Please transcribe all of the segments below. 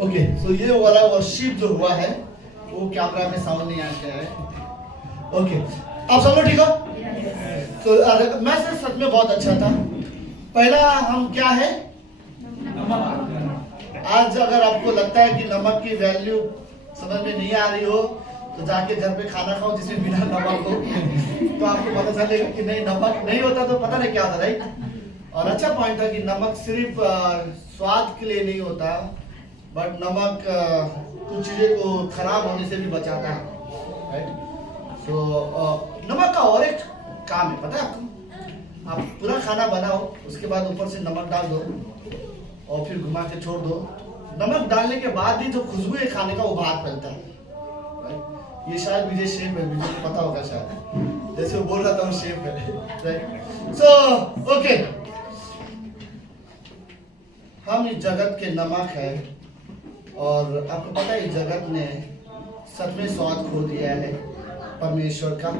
Okay, सो ये वाला worship जो हुआ है वो कैमरा में साउंड नहीं आ गया है। ओके, आप सब लोग ठीक हो? तो मैसेज सच में बहुत अच्छा था। पहला हम क्या है, आज अगर आपको लगता है कि नमक की वैल्यू समझ में नहीं आ रही हो तो जाके घर पे खाना खाओ जिसमें बिना नमक हो, तो आपको पता चलेगा कि नहीं, नमक नहीं होता तो पता नहीं क्या होता, राइट। और अच्छा पॉइंट था कि नमक सिर्फ स्वाद के लिए नहीं होता, बट नमक कुछ चीजें को खराब होने से भी बचाता है, राइट। सो नमक का और एक काम है, पता है आपको? आप पूरा खाना बनाओ, उसके बाद ऊपर से नमक डाल दो और फिर घुमा के छोड़ दो। नमक डालने के बाद ही जो खुशबू है खाने का वो बाहर फैलता है, राइट। ये शायद विजय शेफ है, विजय को पता होगा शायद, जैसे वो बोल रहा था वो शेफ है, राइट। सो ओके, हम इस जगत के नमक है और आपको पता है इस जगत ने सच में स्वाद खो दिया है परमेश्वर का,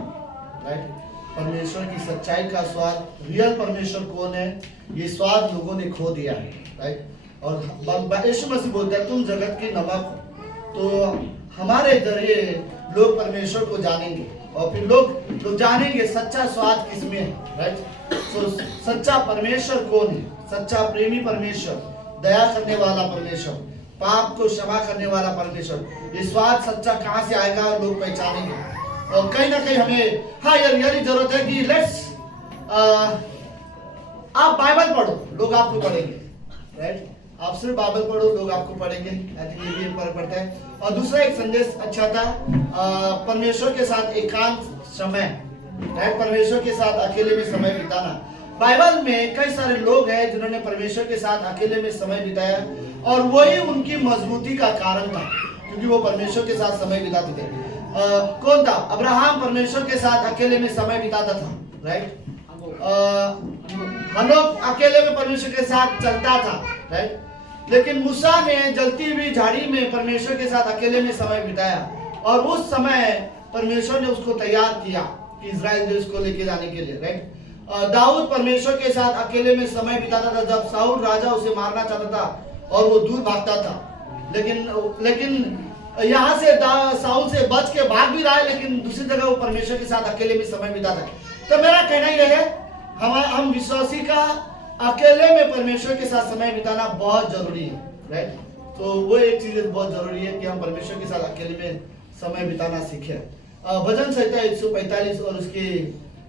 राइट। परमेश्वर की सच्चाई का स्वाद, रियल परमेश्वर कौन है, ये स्वाद लोगों ने खो दिया है, राइट। और यीशु मसीह बोलता है तुम जगत के नमक हो, तो हमारे जरिए लोग परमेश्वर को जानेंगे और फिर लोग जानेंगे सच्चा स्वाद किसमें है, राइट। तो सच्चा परमेश्वर कौन है? सच्चा प्रेमी परमेश्वर, दया करने वाला परमेश्वर, पाप को क्षमा करने वाला परमेश्वर। ये स्वाद सच्चा कहां से आएगा और लोग पहचानेंगे। और कहीं ना कहीं हमें हाँ यार यही जरूरत है कि लेट्स आप बाइबल पढ़ो, लोग आपको पढ़ेंगे, राइट। आप सिर्फ बाइबल पढ़ो, लोग आपको पढ़ेंगे। आई थिंक ये भी एक फर्क पड़ता है। और दूसरा एक संदेश अच्छा था, परमेश्वर के साथ एकांत समय, राइट। परमेश्वर के साथ अकेले में समय बिताना। बाइबल में कई सारे लोग हैं जिन्होंने परमेश्वर के साथ अकेले में समय बिताया और वही उनकी मजबूती का कारण था, क्योंकि वो परमेश्वर के साथ समय बिताते थे। कौन था? अब्राहम परमेश्वर के साथ अकेले में समय बिताता था, राइट। हनोक अकेले में परमेश्वर के साथ चलता था, राइट। लेकिन मूसा ने जलती हुई झाड़ी में परमेश्वर के साथ अकेले में समय बिताया और उस समय परमेश्वर ने उसको तैयार किया कि इजराइल देश को लेके जाने के लिए, राइट। दाऊद परमेश्वर के साथ अकेले में समय बिताता था जब साउल राजा उसे मारना चाहता था और वो दूर भागता था। लेकिन यहाँ से साउल से बच के भाग भी रहा है, लेकिन दूसरी जगह वो परमेश्वर के साथ अकेले में समय बिताता है। तो मेरा कहना यह है, हम विश्वासी का अकेले में परमेश्वर के साथ समय बिताना बहुत जरूरी है, राइट। तो वो एक चीज बहुत जरूरी है कि हम परमेश्वर के साथ अकेले में समय बिताना सीखें। भजन संहिता 145 और उसके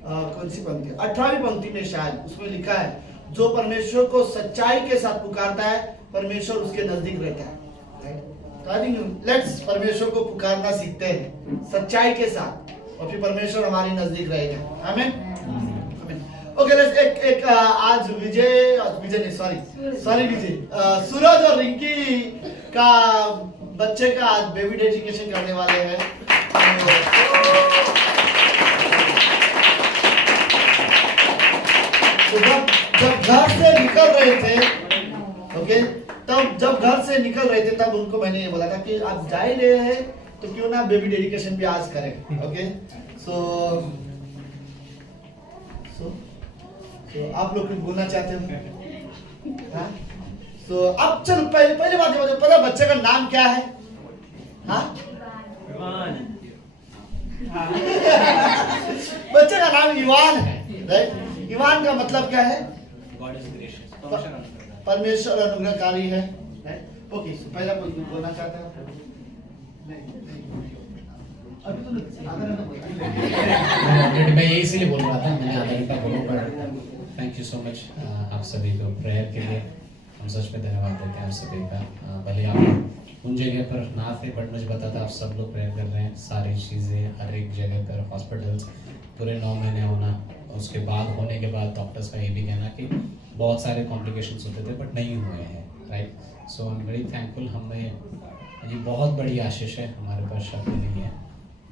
कौन सी पंक्ति, 18वीं पंक्ति में शायद उसमें लिखा है, जो परमेश्वर को सच्चाई के साथ पुकारता है परमेश्वर उसके नजदीक रहता है, राइट। तो आई थिंक लेट्स परमेश्वर को पुकारना सीखते हैं सच्चाई के साथ और फिर परमेश्वर हमारी नजदीक रहेगा। आमीन। ओके, लेट्स एक आज विजय नहीं, सॉरी विजय, सूरज और रिंकी का बच्चे का आज बेबी डेडिकेशन करने वाले हैं। तो जब घर से निकल रहे थे, ओके, तब जब घर से निकल रहे थे तब उनको मैंने ये बोला था कि आप जा ही रहे हैं तो क्यों ना बेबी डेडिकेशन भी आज करें, ओके। सो आप लोग कुछ बोलना चाहते हो? हाँ, सो अब चलो पहले बात ये पता बच्चे का नाम क्या है? हाँ, बच्चे का नाम इवान है, राइट। इवान का मतलब क्या है? परमेश्वर अनुग्रहकारी है, राइट। ओके, पहला कोई बोलना चाहता है? अभी तो मैं इसीलिए बोल रहा था, मैंने आधा घंटा बोला, पर थैंक यू सो मच आप सभी को प्रेयर के लिए। हम सच में धन्यवाद देते हैं आप सभी का। भले आप उन जगह पर ना थे, बट मुझे पता था आप सब लोग प्रेयर कर रहे हैं। सारी चीज़ें हर एक जगह पर, हॉस्पिटल्स पूरे 9 महीने होना, उसके बाद होने के बाद डॉक्टर्स का ये भी कहना कि बहुत सारे कॉम्प्लिकेशंस होते थे बट नहीं हुए हैं, right. So I am very thankful. हमें ये बहुत बड़ी आशीष है, हमारे पास शब्द नहीं है,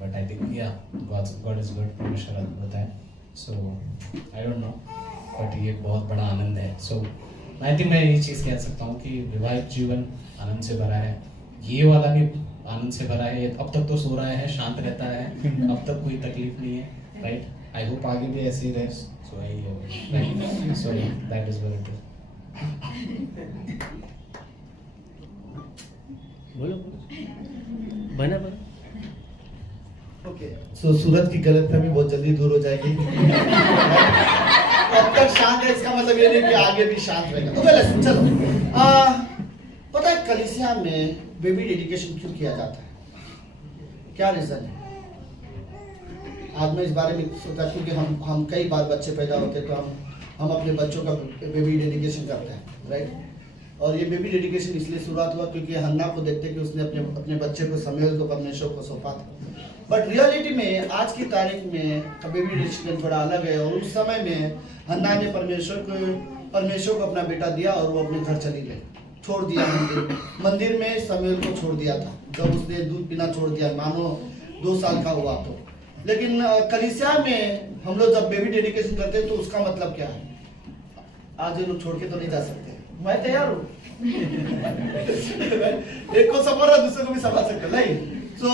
बट आई थिंक या गॉड इज गुड, परमेश्वर अद्भुत है। सो आई डोंट नो, बट ये बहुत बड़ा आनंद है। सो आई थिंक मैं ये चीज़ कह सकता हूँ कि विवाहित जीवन आनंद से भरा है, ये वाला भी आनंद से भरा है। अब तक तो सो रहा है, शांत रहता है, अब तक कोई तकलीफ नहीं है, राइट। आई होप आगे भी ऐसे ही रहे। So right, so that is what it is. बोलो बना ओके सो सूरज की गलतफहमी बहुत जल्दी दूर हो जाएगी। अब तक शांत है इसका मतलब ये नहीं कि आगे भी शांत रहेगा। तो पहले चलो पता है कलीसिया में बेबी डेडिकेशन क्यों किया जाता है, क्या रीजन है? आज मैं इस बारे में सोचा क्योंकि हम कई बार बच्चे पैदा होते तो हम अपने बच्चों का बेबी डेडिकेशन करते हैं, राइट? और ये बेबी डेडिकेशन इसलिए शुरुआत हुआ क्योंकि हन्ना को देखते कि उसने अपने बच्चे को शमूएल को परमेश्वर को सौंपा था। बट रियलिटी में आज की तारीख में बेबी डेडिकेशन थोड़ा अलग है। और उस समय में हन्ना ने परमेश्वर को अपना बेटा दिया और वो अपने घर चली गई, छोड़ दिया मंदिर में शमूएल को छोड़ दिया था जब उसने दूध पीना छोड़ दिया, मानो 2 साल का हुआ तो। लेकिन कलीसिया में हम लोग जब बेबी डेडिकेशन करते हैं तो उसका मतलब क्या है? आज ये लोग छोड़ के तो नहीं जा सकते, मैं तैयार हूँ। एक को संभाल रहा दूसरे को भी संभाल सकते नहीं। सो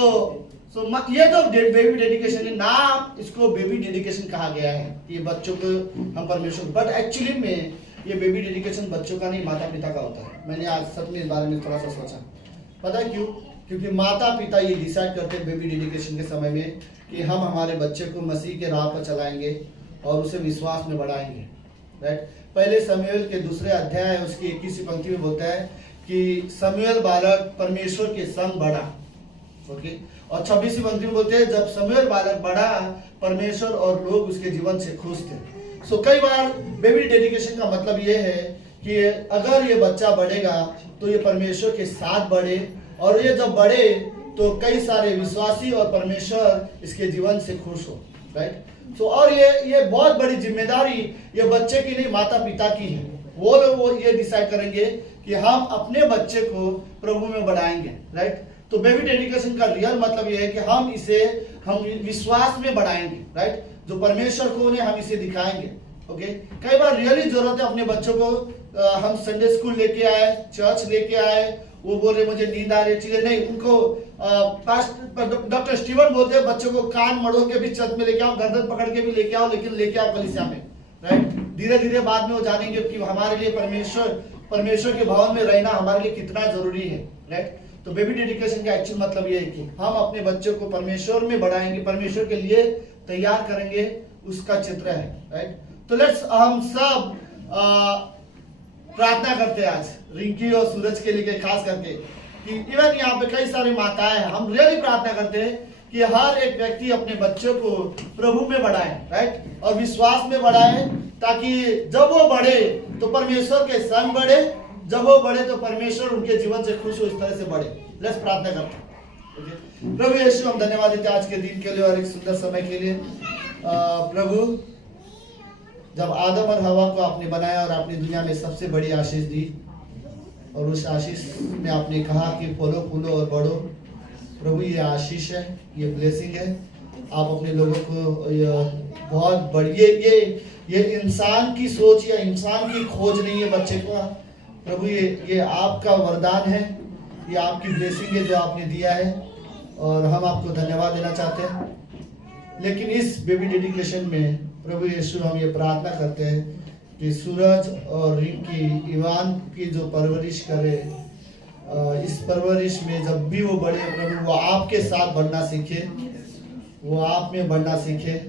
ये तो बेबी डेडिकेशन है, नाम इसको बेबी डेडिकेशन कहा गया है। ये बच्चों को हम परमेश्वर, बट एक्चुअली में ये बेबी डेडिकेशन बच्चों का नहीं माता पिता का होता है। मैंने आज सच में इस बारे में थोड़ा सा सोचा, पता है क्यों? क्योंकि माता पिता ये डिसाइड करते हैं बेबी डेडिकेशन के समय में कि हम हमारे बच्चे को मसीह के राह पर चलाएंगे और उसे विश्वास में बढ़ाएंगे, राइट? पहले शमूएल के 2 अध्याय उसकी 21वीं पंक्ति में बोलता है कि शमूएल बालक परमेश्वर के संग बढ़ा, ओके? और 26वीं पंक्ति में बोलते हैं जब शमूएल बालक बढ़ा परमेश्वर और लोग उसके जीवन से खुश थे। सो कई बार बेबी डेडिकेशन का मतलब ये है कि अगर ये बच्चा बढ़ेगा तो ये परमेश्वर के साथ बढ़े, और ये जब बढ़े तो कई सारे विश्वासी और परमेश्वर इसके जीवन से खुश हो, राइट? सो और ये बहुत बड़ी जिम्मेदारी ये बच्चे की नहीं माता पिता की है। वो लोग वो ये डिसाइड करेंगे कि हम अपने बच्चे को प्रभु में बढ़ाएंगे, राइट? तो बेबी डेडिकेशन का रियल मतलब ये है कि हम विश्वास में बढ़ाएंगे, राइट? जो परमेश्वर को उन्हें हम इसे दिखाएंगे, ओके? कई बार रियली जरूरत है अपने बच्चों को हम संडे स्कूल लेके आए, चर्च लेके आए, वो बोल रहे मुझे नींद आ रही चीजें नहीं, उनको डॉक्टर स्टीवन बोलते हैं बच्चों को कान मड़ो के भी छत में लेके आओ, गर्दन पकड़ के भी लेके आओ, लेकिन लेके आओ कलीसिया में, राइट? धीरे धीरे बाद में वो जानेंगे कि हमारे लिए परमेश्वर के भवन में रहना हमारे लिए कितना जरूरी है, राइट? तो बेबी डेडिकेशन का एक्चुअल मतलब ये है कि हम अपने बच्चों को परमेश्वर में बढ़ाएंगे, परमेश्वर के लिए तैयार करेंगे, उसका चित्र है, राइट? तो लेट्स हम सब प्रार्थना करते हैं आज रिंकी और सूरज के लिए खास करके कि इवन यहाँ पे कई सारे माताएं हैं, हम रियली प्रार्थना करते हैं कि हर एक व्यक्ति अपने बच्चों को प्रभु में बढ़ाए, राइट? और विश्वास में बढ़ाए, ताकि जब वो बढ़े तो परमेश्वर के संग बढ़े, जब वो बढ़े तो परमेश्वर उनके जीवन से खुश हो, इस तरह से बढ़े। लेट्स प्रार्थना करते हैं। प्रभु यीशु हम धन्यवाद देते हैं आज के दिन के लिए और एक सुंदर समय के लिए। प्रभु जब आदम और हवा को आपने बनाया और आपने दुनिया में सबसे बड़ी आशीष दी, और उस आशीष में आपने कहा कि फलो फूलो और बढ़ो, प्रभु ये आशीष है, ये ब्लेसिंग है। आप अपने लोगों को बहुत बढ़िए, ये इंसान की सोच या इंसान की खोज नहीं है बच्चे को, प्रभु ये आपका वरदान है, ये आपकी ब्लेसिंग है जो आपने दिया है, और हम आपको धन्यवाद देना चाहते हैं। लेकिन इस बेबी डेडिकेशन में प्रभु यीशु हम ये प्रार्थना करते हैं कि सूरज और रिंकी इवान की जो परवरिश करे, इस परवरिश में जब भी वो बढ़े प्रभु, वो आपके साथ बढ़ना सीखे, वो आप में बढ़ना सीखे,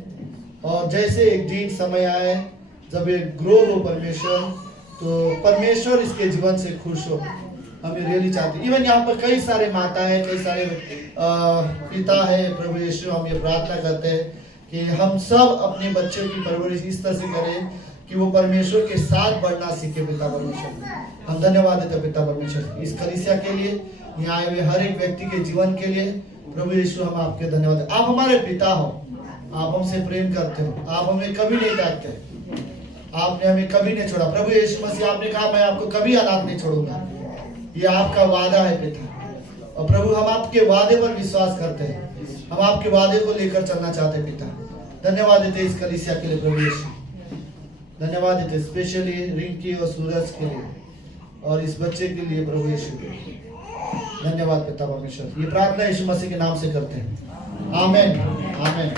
और जैसे एक दिन समय आए जब ये ग्रो हो परमेश्वर, तो परमेश्वर इसके जीवन से खुश हो। हम ये रियली चाहते हैं। इवन यहाँ पर कई सारे माता है, कई सारे पिता है, प्रभु यीशु हम ये प्रार्थना करते हैं कि हम सब अपने बच्चों की परवरिश इस तरह से करें कि वो परमेश्वर के साथ बढ़ना सीखे। पिता परमेश्वर हम धन्यवाद देते पिता परमेश्वर इस कलीसिया के लिए, यहाँ आए हुए हर एक व्यक्ति के जीवन के लिए। प्रभु यीशु हम आपके धन्यवाद। आप हमारे पिता हो, आप हमसे प्रेम करते हो, आप हमें कभी नहीं त्यागते, आपने हमें कभी नहीं छोड़ा। प्रभु यीशु मसीह आपने कहा मैं आपको कभी अनाथ नहीं छोड़ूंगा, ये आपका वादा है पिता। और प्रभु हम आपके वादे पर विश्वास करते हैं, हम आपके वादे को लेकर चलना चाहते हैं पिता। धन्यवाद देते इस कलीसिया के लिए प्रभु यीशु, धन्यवाद देते स्पेशली रिंकी और सूरज के लिए और इस बच्चे के लिए प्रभु यीशु। धन्यवाद पिता परमेश्वर। ये प्रार्थना यीशु मसीह के नाम से करते हैं, आमीन आमीन।